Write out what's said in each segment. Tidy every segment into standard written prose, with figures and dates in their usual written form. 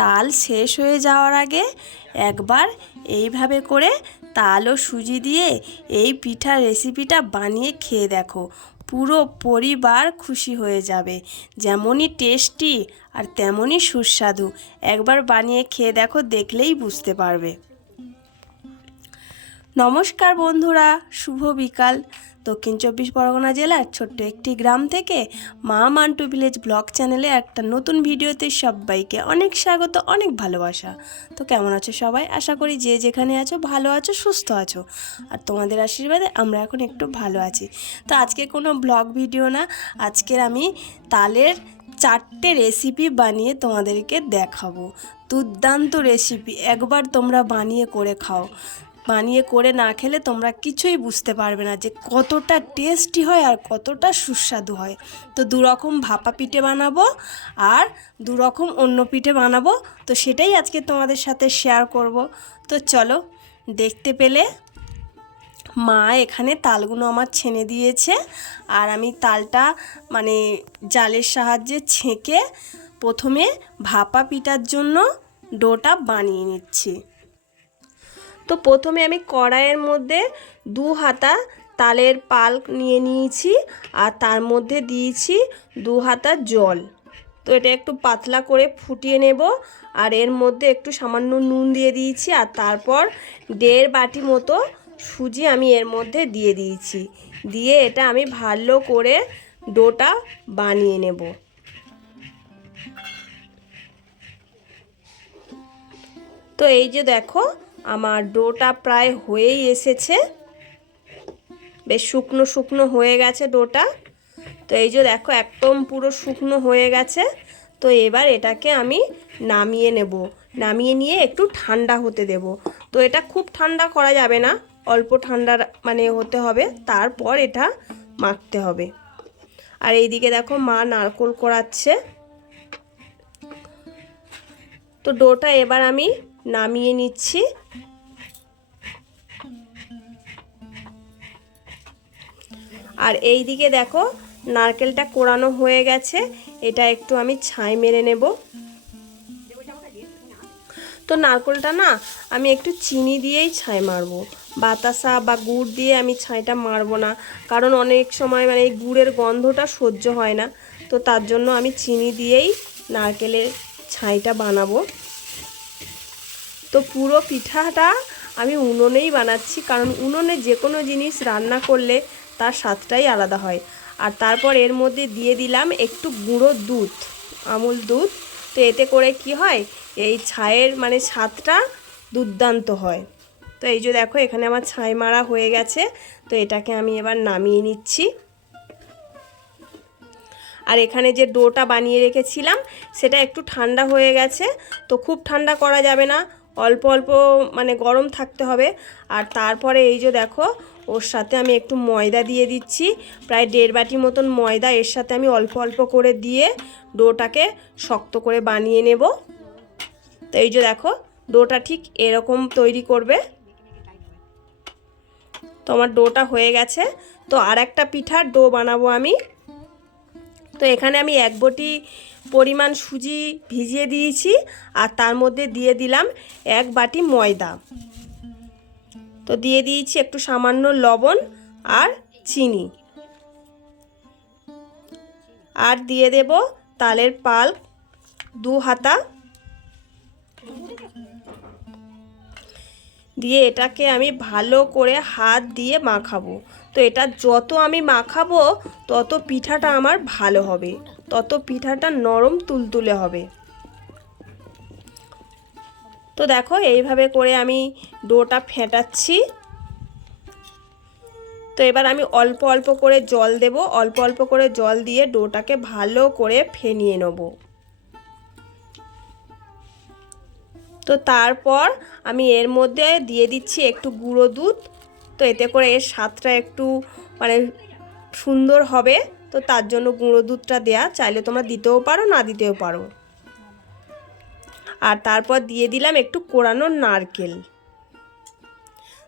তাল শেষ হয়ে যাওয়ার আগে একবার এইভাবে করে তাল ও সুজি দিয়ে এই পিঠার রেসিপিটা বানিয়ে খেয়ে দেখো। পুরো পরিবার খুশি হয়ে যাবে। যেমনই টেস্টি আর তেমনই সুস্বাদু। একবার বানিয়ে খেয়ে দেখো, দেখলেই বুঝতে পারবে। নমস্কার বন্ধুরা, শুভ বিকাল। দক্ষিণ 24 পরগনা জেলার ছোট্ট একটি গ্রাম থেকে মা মান্টু ভিলেজ ব্লগ চ্যানেলে একটা নতুন ভিডিওতে সবাইকে অনেক স্বাগত, অনেক ভালোবাসা। তো কেমন আছো সবাই? আশা করি যে যেখানে আছো ভালো আছো, সুস্থ আছো। আর তোমাদের আশীর্বাদে আমরা এখন একটু ভালো আছি। তো আজকে কোনো ব্লগ ভিডিও না, আজকের আমি তালের 4টে রেসিপি বানিয়ে তোমাদেরকে দেখাবো। দুর্দান্ত রেসিপি, একবার তোমরা বানিয়ে করে খাও। বানিয়ে করে না খেলে তোমরা কিছুই বুঝতে পারবে না যে কতটা টেস্টি হয় আর কতটা সুস্বাদু হয়। তো দুরকম ভাপা পিঠে বানাবো আর দুরকম অন্য পিঠে বানাবো। তো সেটাই আজকে তোমাদের সাথে শেয়ার করব। তো চলো, দেখতে পেলে মা এখানে তালগুলো আমার ছেনে দিয়েছে আর আমি তালটা জালের সাহায্যে ছেঁকে প্রথমে ভাপা পিঠার জন্য ডোটা বানিয়ে নিচ্ছি। তো প্রথমে আমি কড়াইয়ের মধ্যে 2 হাতা তালের পাল নিয়ে নিয়েছি আর তার মধ্যে দিয়েছি 2 হাতা জল। তো এটা একটু পাতলা করে ফুটিয়ে নেব আর এর মধ্যে একটু সামান্য নুন দিয়ে দিয়েছি আর তারপর 1.5 বাটি মতো সুজি আমি এর মধ্যে দিয়ে দিয়েছি। দিয়ে এটা আমি ভালো করে ডোটা বানিয়ে নেব। তো এই যে দেখো, আমার ডোটা প্রায় হয়েই এসেছে, বেশ শুকনো শুকনো হয়ে গেছে ডোটা। তো এই যে দেখো, একদম পুরো শুকনো হয়ে গেছে। তো এবার এটাকে আমি নামিয়ে নেব। নামিয়ে নিয়ে একটু ঠান্ডা হতে দেব। তো এটা খুব ঠান্ডা করা যাবে না, অল্প ঠান্ডা হতে হবে, তারপর এটা মাখতে হবে। আর এইদিকে দেখো মা নারকোল কোড়াচ্ছে। তো ডোটা এবার আমি নামিয়ে নিচ্ছি। আর এই দিকে দেখো নারকেলটা কোড়ানো হয়ে গেছে, এটা একটু আমি ছাই মেরে নেব। তো নারকেলটা না আমি একটু চিনি দিয়েই ছাই মারবো, বাতাসা বা গুড় দিয়ে আমি ছাইটা মারবো না, কারণ অনেক সময় এই গুড়ের গন্ধটা সহ্য হয় না। তো তার জন্য আমি চিনি দিয়েই নারকেলের ছাইটা বানাবো। তো পুরো পিঠাটা আমি উনুনেই বানাচ্ছি, কারণ উনুনে যে কোনো জিনিস রান্না করলে তার স্বাদটাই আলাদা হয়। আর তারপর এর মধ্যে দিয়ে দিলাম একটু গুঁড়ো দুধ, আমুল দুধ। তো এতে করে কি হয়, এই ছাইয়ের স্বাদটা দুর্দান্ত হয়। তো এই যে দেখো, এখানে আমার ছাই মারা হয়ে গেছে। তো এটাকে আমি এবার নামিয়ে নিচ্ছি। আর এখানে যে ডোটা বানিয়ে রেখেছিলাম সেটা একটু ঠান্ডা হয়ে গেছে। তো খুব ঠান্ডা করা যাবে না, অল্প অল্প গরম থাকতে হবে। আর তারপরে এই যে দেখো, ওর সাথে আমি একটু ময়দা দিয়ে দিচ্ছি, প্রায় 1.5 বাটি মতন ময়দা এর সাথে আমি অল্প অল্প করে দিয়ে ডোটাকে শক্ত করে বানিয়ে নেব। তো এই যে দেখো, ডোটা ঠিক এরকম তৈরি করবে। তো আমার ডোটা হয়ে গেছে। তো আর একটা পিঠার ডো বানাবো আমি। তো এখানে আমি 1 বাটি পরিমাণ সুজি ভিজিয়ে দিয়েছি আর তার মধ্যে দিয়ে দিলাম 1 বাটি ময়দা। তো দিয়ে দিয়েছি একটু সামান্য লবণ আর চিনি, আর দিয়ে দেব তালের পাল্প 2 হাতা। দিয়ে এটাকে আমি ভালো করে হাত দিয়ে মাখাবো। তো এটা যত আমি মাখাবো তত পিঠাটা আমার ভালো হবে, তত পিঠাটা নরম তুলতুলে হবে। তো দেখো এইভাবে করে আমি ডোটা ফেটাচ্ছি। তো এবার আমি অল্প অল্প করে জল দেব, অল্প অল্প করে জল দিয়ে ডোটাকে ভালো করে ফেনিয়ে নেব। তো তারপর আমি এর মধ্যে দিয়ে দিচ্ছি একটু গুঁড়ো দুধ। তো এতে করে এর স্বাদটা একটু সুন্দর হবে। তো তার জন্য গুঁড়ো দুধটা দেয়া, চাইলে তোমরা দিতেও পারো, না দিতেও পারো। আর তারপর দিয়ে দিলাম একটু কোড়ানো নারকেল।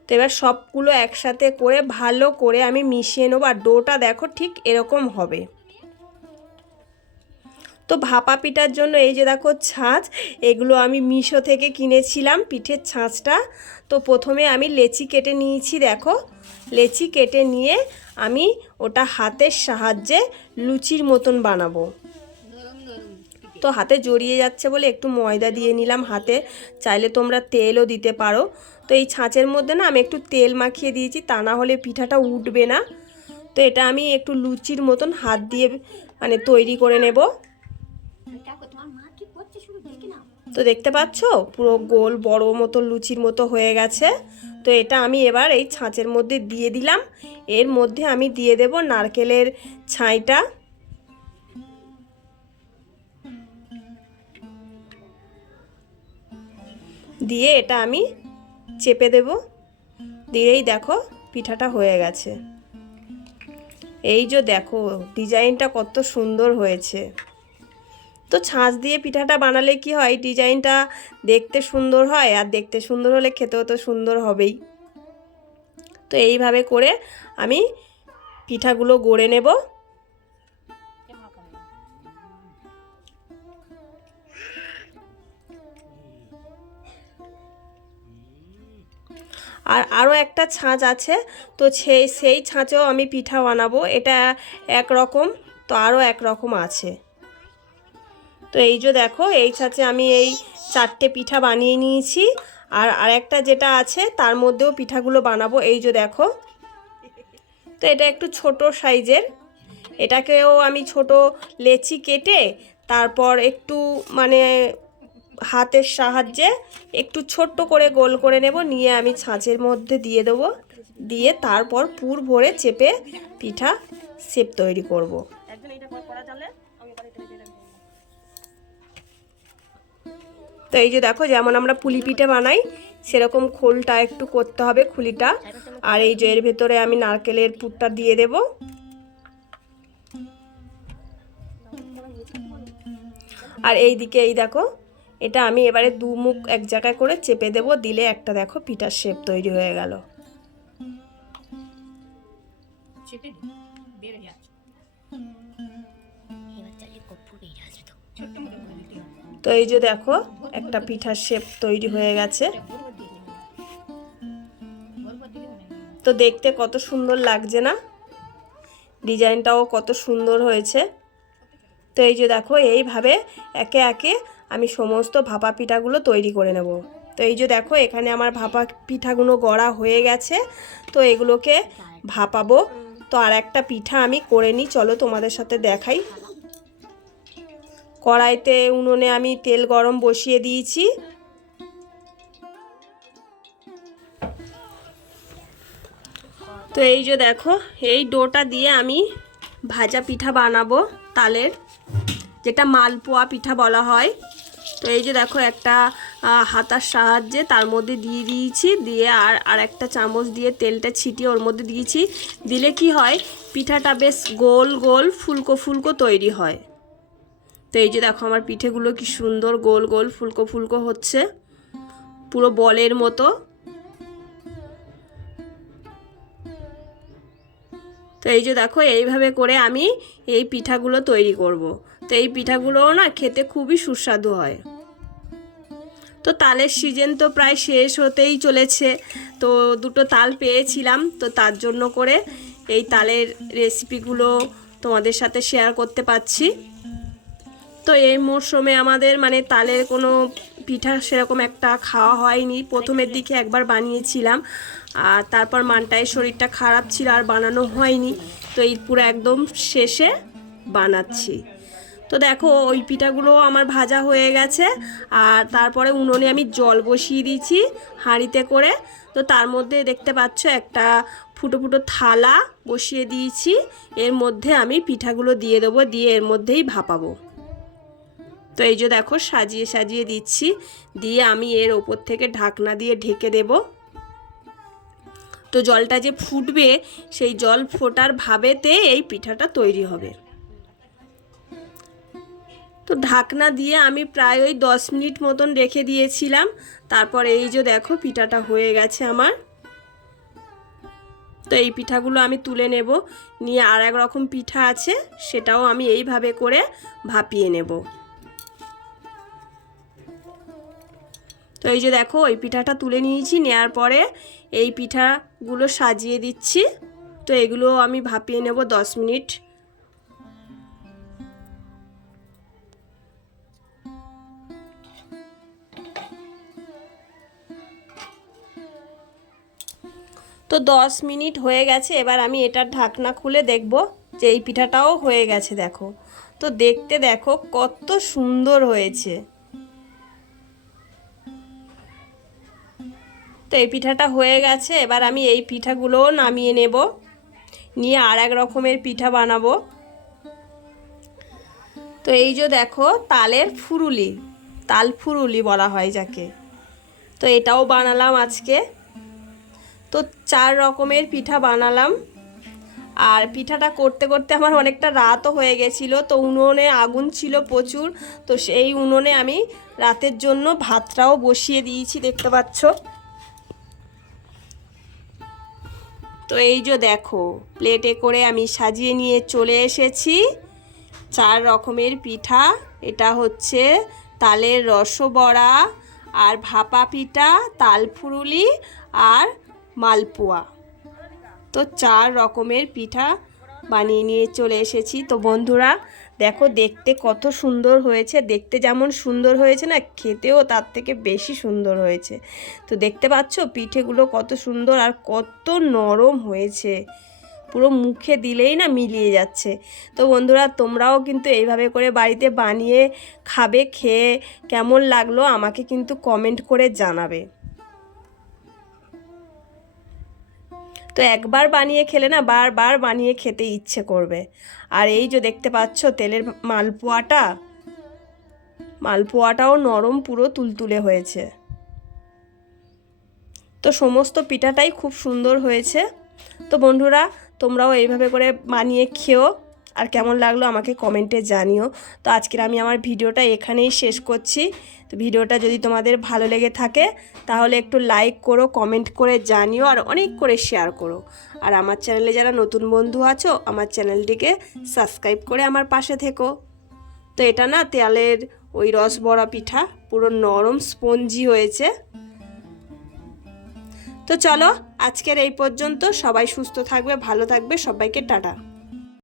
তো এবার সবগুলো একসাথে করে ভালো করে আমি মিশিয়ে নেবো। আর ডোটা দেখো ঠিক এরকম হবে। তো ভাপা পিঠার জন্য এই যে দেখো ছাঁচ, এগুলো আমি মিশো থেকে কিনেছিলাম পিঠের ছাঁচটা। তো প্রথমে আমি লেচি কেটে নিয়েছি, দেখো লেচি কেটে নিয়ে আমি ওটা হাতের সাহায্যে লুচির মতন বানাবো। তো হাতে জড়িয়ে যাচ্ছে বলে একটু ময়দা দিয়ে নিলাম হাতে, চাইলে তোমরা তেলও দিতে পারো। তো এই ছাঁচের মধ্যে না আমি একটু তেল মাখিয়ে দিয়েছি, তা না হলে পিঠাটা উঠবে না। তো এটা আমি একটু লুচির মতন হাত দিয়ে মানে তৈরি করে নেব। তো দেখতে পাচ্ছ পুরো গোল বড় মতো লুচির মতো হয়ে গেছে। তো এটা আমি এবার এই ছাঁচের মধ্যে দিয়ে দিলাম। এর মধ্যে আমি দিয়ে দেব নারকেলের ছাইটা। দিয়ে এটা আমি চেপে দেব, দিয়েই দেখো পিঠাটা হয়ে গেছে। এই যে দেখো ডিজাইনটা কত সুন্দর হয়েছে। তো ছাঁচ দিয়ে পিঠাটা বানালে কি হয়, ডিজাইনটা দেখতে সুন্দর হয়, আর দেখতে সুন্দর হলে খেতেও তো সুন্দর হবেই। তো এইভাবে করে আমি পিঠাগুলো গড়ে নেব। আর আরও একটা ছাঁচ আছে, তো সেই ছাঁচেও আমি পিঠা বানাবো। এটা একরকম, তো আরও একরকম আছে। তো এই যে দেখো এই ছাঁচে আমি এই 4টে পিঠা বানিয়ে নিয়েছি। আর আরেকটা যেটা আছে তার মধ্যেও পিঠাগুলো বানাবো। এই যে দেখো, তো এটা একটু ছোট সাইজের, এটাকেও আমি ছোট লেচি কেটে তারপর একটু মানে হাতের সাহায্যে একটু ছোট্ট করে গোল করে নেব, নিয়ে আমি ছাঁচের মধ্যে দিয়ে দেবো, দিয়ে তারপর পুর ভরে চেপে পিঠা শেপ তৈরি করব। তো এই যে দেখো যেমন আমরা পুলি পিঠে বানাই সেরকম খোলটা একটু করতে হবে, খুলিটা। আর এই যে এর ভেতরে আমি নারকেলের পুরটা দিয়ে দেব। আর এই দিকে এই দেখো এটা আমি এবারে দু মুখ এক জায়গায় করে চেপে দেব, দিলে একটা দেখো পিঠার শেপ তৈরি হয়ে গেল। তো এই যে দেখো একটা পিঠার শেপ তৈরি হয়ে গেছে। তো দেখতে কত সুন্দর লাগছে না, ডিজাইনটাও কত সুন্দর হয়েছে। তো এই যে দেখো এইভাবে একে একে আমি সমস্ত ভাপা পিঠাগুলো তৈরি করে নেব। তো এই যে দেখো এখানে আমার ভাপা পিঠাগুলো গড়া হয়ে গেছে। তো এগুলোকে ভাপাবো। তো আর একটা পিঠা আমি করে নিই, চলো তোমাদের সাথে দেখাই। কড়াইতে উনুনে আমি তেল গরম বসিয়ে দিয়েছি। তো এই যে দেখো এই ডোটা দিয়ে আমি ভাজা পিঠা বানাবো, তালের, যেটা মালপোয়া পিঠা বলা হয়। তো এই যে দেখো একটা হাতার সাহায্যে তার মধ্যে দিয়ে দিয়েছি, দিয়ে আর একটা চামচ দিয়ে তেলটা ছিটিয়ে ওর মধ্যে দিয়েছি। দিলে কি হয় পিঠাটা বেশ গোল গোল ফুলকো ফুলকো তৈরি হয়। তো এই যে দেখো আমার পিঠেগুলো কি সুন্দর গোল গোল ফুলকো ফুলকো হচ্ছে, পুরো বলের মতো। তো এই যে দেখো এইভাবে করে আমি এই পিঠাগুলো তৈরি করব। তো এই পিঠাগুলোও না খেতে খুবই সুস্বাদু হয়। তো তালের সিজন তো প্রায় শেষ হতেই চলেছে, তো দুটো তাল পেয়েছিলাম, তো তার জন্য করে এই তালের রেসিপিগুলো তোমাদের সাথে শেয়ার করতে পারছি। তো এই মরশুমে আমাদের মানে তালের কোনো পিঠা সেরকম একটা খাওয়া হয়নি। প্রথমের দিকে একবার বানিয়েছিলাম, আর তারপর মানটায় শরীরটা খারাপ ছিল আর বানানো হয়নি। তো এই পুরো একদম শেষে বানাচ্ছি। তো দেখো ওই পিঠাগুলো আমার ভাজা হয়ে গেছে, আর তারপরে উনুনে আমি জল বসিয়ে দিয়েছি হাঁড়িতে করে। তো তার মধ্যে দেখতে পাচ্ছ একটা ফুটো ফুটো থালা বসিয়ে দিয়েছি, এর মধ্যে আমি পিঠাগুলো দিয়ে দেবো, দিয়ে এর মধ্যেই ভাপাবো। তো এই যে দেখো সাজিয়ে সাজিয়ে দিচ্ছি, দিয়ে আমি এর ওপর থেকে ঢাকনা দিয়ে ঢেকে দেব। তো জলটা যে ফুটবে সেই জল ফোটার ভাবেতে এই পিঠাটা তৈরি হবে। তো ঢাকনা দিয়ে আমি প্রায় ওই 10 মিনিট মতন রেখে দিয়েছিলাম। তারপর এই যে দেখো পিঠাটা হয়ে গেছে আমার। তো এই পিঠাগুলো আমি তুলে নেব, নিয়ে আর এক রকম পিঠা আছে সেটাও আমি এইভাবে করে ভাপিয়ে নেব। তো এই যে দেখো এই পিঠাটা তুলে নিয়েছি, নেওয়ার পরে এই পিঠাগুলো সাজিয়ে দিচ্ছি। তো এগুলো আমি ভাপিয়ে নেব 10 মিনিট। তো 10 মিনিট হয়ে গেছে, এবার আমি এটার ঢাকনা খুলে দেখব যে এই পিঠাটাও হয়ে গেছে। দেখো তো দেখতে দেখো কত সুন্দর হয়েছে। তো এই পিঠাটা হয়ে গেছে, এবার আমি এই পিঠাগুলোও নামিয়ে নেব, নিয়ে আর এক রকমের পিঠা বানাবো। তো এই যে দেখো তালের ফুরুলি, তাল ফুরুলি বলা হয় যাকে, তো এটাও বানালাম আজকে। তো 4 রকমের পিঠা বানালাম। আর পিঠাটা করতে করতে আমার অনেকটা রাতও হয়ে গেছিলো। তো উনুনে আগুন ছিল প্রচুর, তো সেই উনুনে আমি রাতের জন্য ভাতটাও বসিয়ে দিয়েছি, দেখতে পাচ্ছ। তো এই যে দেখো প্লেটে করে আমি সাজিয়ে নিয়ে চলে এসেছি 4 রকমের পিঠা। এটা হচ্ছে তালের রসবড়া, আর ভাপা পিঠা, তাল ফুরুলি আর মালপোয়া। তো 4 রকমের পিঠা বানিয়ে নিয়ে চলে এসেছি। তো বন্ধুরা দেখো দেখতে কত সুন্দর হয়েছে, দেখতে যেমন সুন্দর হয়েছে না, খেতেও তার থেকে বেশি সুন্দর হয়েছে। তো দেখতে পাচ্ছ পিঠেগুলো কত সুন্দর আর কত নরম হয়েছে, পুরো মুখে দিলেই না মিলিয়ে যাচ্ছে। তো বন্ধুরা তোমরাও কিন্তু এইভাবে করে বাড়িতে বানিয়ে খাবে, খেয়ে কেমন লাগলো আমাকে কিন্তু কমেন্ট করে জানাবে। তো একবার বানিয়ে খেলে না বারবার বানিয়ে খেতে ইচ্ছে করবে। আর এই যে দেখতে পাচ্ছ তেলের মালপোয়াটাও নরম, পুরো তুলতুলে হয়েছে। তো সমস্ত পিঠাটাই খুব সুন্দর হয়েছে। তো বন্ধুরা তোমরাও এইভাবে করে বানিয়ে খেও, আর কেমন লাগলো আমাকে কমেন্টে জানিও। তো আজকের আমি আমার ভিডিওটা এখানেই শেষ করছি। তো ভিডিওটা যদি তোমাদের ভালো লেগে থাকে তাহলে একটু লাইক করো, কমেন্ট করে জানিও, আর অনেক করে শেয়ার করো। আর আমার চ্যানেলে যারা নতুন বন্ধু আছো আমার চ্যানেলটিকে সাবস্ক্রাইব করে আমার পাশে থেকো। তো এটা না তেলের ওই রসবড়া পিঠা, পুরো নরম স্পঞ্জি হয়েছে। তো চলো আজকের এই পর্যন্ত, সবাই সুস্থ থাকবে, ভালো থাকবে, সবাইকে টাটা।